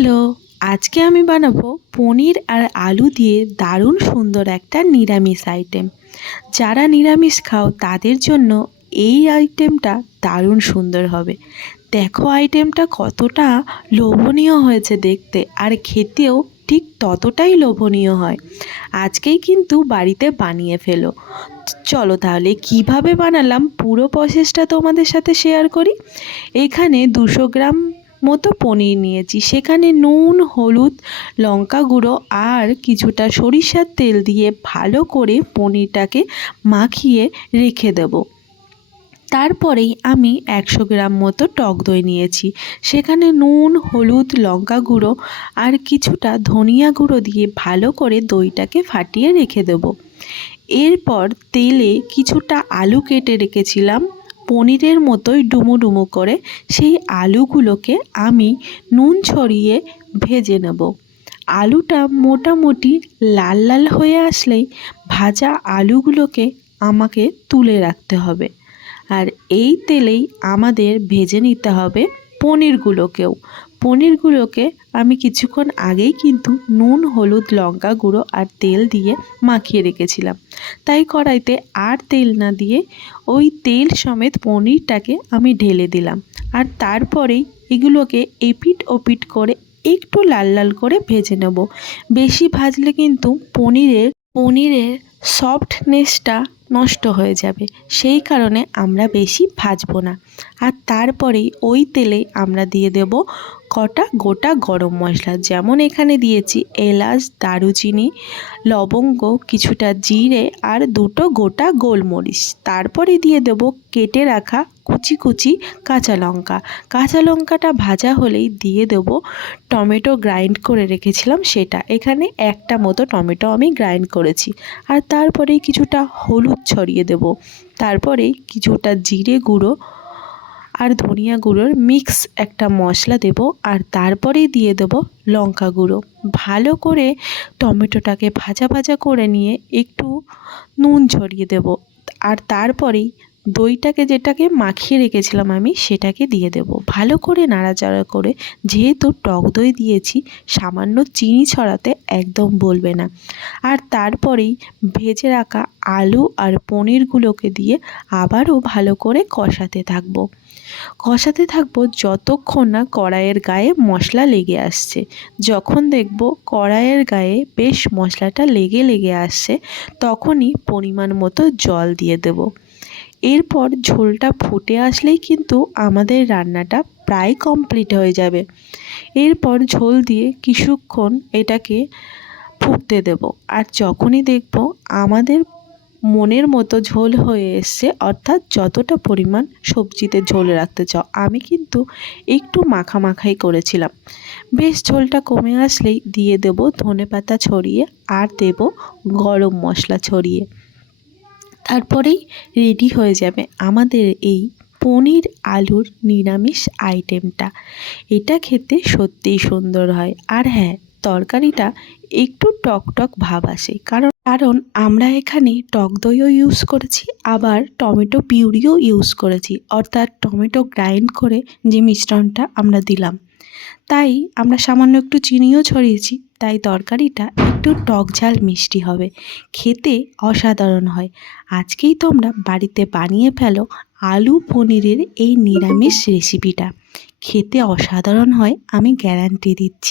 Hello, আজকে আমি বানাবো পনির আর আলু দিয়ে দারুণ সুন্দর একটা নিরামিষ আইটেম যারা নিরামিষ খাও, তাদের জন্য এই আইটেমটা দারুণ সুন্দর হবে। দেখো আইটেমটা কতটা লোভনীয় হয়েছে দেখতে, আর খেতেও ঠিক ততটাই লোভনীয় হয়। আজকেই কিন্তু বাড়িতে বানিয়ে ফেলো। চলো তাহলে কীভাবে বানালাম পুরো প্রসেসটা তোমাদের সাথে শেয়ার করি। এখানে দুশো গ্রাম মতো পনির নিয়েছি। সেখানে নুন, হলুদ, লঙ্কা গুঁড়ো আর কিছুটা সরিষার তেল দিয়ে ভালো করে পনিরটাকে মাখিয়ে রেখে দেব। তারপরেই আমি একশো গ্রাম মতো টক দই নিয়েছি। সেখানে নুন, হলুদ, লঙ্কা গুঁড়ো আর কিছুটা ধনিয়া গুঁড়ো দিয়ে ভালো করে দইটাকে ফাটিয়ে রেখে দেব। এরপর তেলে কিছুটা আলু কেটে রেখেছিলাম। পনিরের মতোই ডুমো ডুমো করে সেই আলুগুলোকে আমি নুন ছড়িয়ে ভেজে নেব। আলুটা মোটামুটি লাল লাল হয়ে আসলেই ভাজা আলুগুলোকে আমাকে তুলে রাখতে হবে। আর এই তেলেই আমাদের ভেজে নিতে হবে পনিরগুলোকেও। পনিরগুলোকে আমি কিছুক্ষণ আগেই কিন্তু নুন, হলুদ, লঙ্কা গুঁড়ো আর তেল দিয়ে মাখিয়ে রেখেছিলাম। তাই কড়াইতে আর তেল না দিয়ে ওই তেল সমেত পনিরটাকে আমি ঢেলে দিলাম। আর তারপরেই এগুলোকে এপিট ওপিট করে একটু লাল লাল করে ভেজে নেব। বেশি ভাজলে কিন্তু পনিরের পনিরের সফটনেসটা নষ্ট হয়ে যাবে। সেই কারণে আমরা বেশি ভাজবো না। আর তারপরেই ওই তেলেই আমরা দিয়ে দেব কটা গোটা গরম মশলা। যেমন এখানে দিয়েছি এলাচ, দারুচিনি, লবঙ্গ, কিছুটা জিরে আর দুটো গোটা গোলমরিচ। তারপরে দিয়ে দেব কেটে রাখা কুচি কুচি কাঁচা লঙ্কা। কাঁচা লঙ্কাটা ভাজা হলেই দিয়ে দেব টমেটো গ্রাইন্ড করে রেখেছিলাম সেটা। এখানে একটা মতো টমেটো আমি গ্রাইন্ড করেছি। আর তারপরেই কিছুটা হলুদ ছড়িয়ে দেব। তারপরে কিছুটা জিরে গুঁড়ো আর ধনিয়া গুঁড়োর মিক্স একটা মশলা দেব আর তারপরেই দিয়ে দেব লঙ্কা গুঁড়ো। ভালো করে টমেটোটাকে ভাজা ভাজা করে নিয়ে একটু নুন ছড়িয়ে দেব। আর তারপরেই দইটাকে যেটাকে মাখিয়ে রেখেছিলাম আমি, সেটাকে দিয়ে দেব। ভালো করে নাড়াচাড়া করে যেহেতু টক দই দিয়েছি, সামান্য চিনি ছড়াতে একদম বলবে না। আর তারপরেই ভেজে রাখা আলু আর পনিরগুলোকে দিয়ে আবারও ভালো করে কষাতে থাকব। কষাতে থাকব যতক্ষণ না কড়াইয়ের গায়ে মশলা লেগে আসছে। যখন দেখব কড়াইয়ের গায়ে বেশ মশলাটা লেগে লেগে আসছে, তখনই পরিমাণ মতো জল দিয়ে দেব। এরপর ঝোলটা ফুটে আসলেই কিন্তু আমাদের রান্নাটা প্রায় কমপ্লিট হয়ে যাবে। এরপর ঝোল দিয়ে কিছুক্ষণ এটাকে ফুটতে দেব। আর যখনই দেখব আমাদের মনের মতো ঝোল হয়ে এসছে, অর্থাৎ যতটা পরিমাণ সবজিতে ঝোল রাখতে চাও, আমি কিন্তু একটু মাখা মাখাই করেছিলাম। বেশ ঝোলটা কমে আসলেই দিয়ে দেব ধনে পাতা ছড়িয়ে আর দেব গরম মশলা ছড়িয়ে। তারপরেই রেডি হয়ে যাবে আমাদের এই পনির আলুর নিরামিষ আইটেমটা এটা খেতে সত্যিই সুন্দর হয়। আর হ্যাঁ তরকারিটা একটু টক টক ভাব আসে। কারণ কারণ আমরা এখানে টক দইও ইউজ করেছি, আবার টমেটো পিউরিও ইউজ করেছি। অর্থাৎ টমেটো গ্রাইন্ড করে যে মিশ্রণটা আমরা দিলাম। তাই আমরা সামান্য একটু চিনিও ছড়িয়েছি, তাই তরকারিটা একটু টক ঝাল মিষ্টি হবে, খেতে অসাধারণ হয়। আজকেই তোমরা বাড়িতে বানিয়ে ফেলো আলু পনিরের এই নিরামিষ রেসিপিটা খেতে অসাধারণ হয়, আমি গ্যারান্টি দিচ্ছি।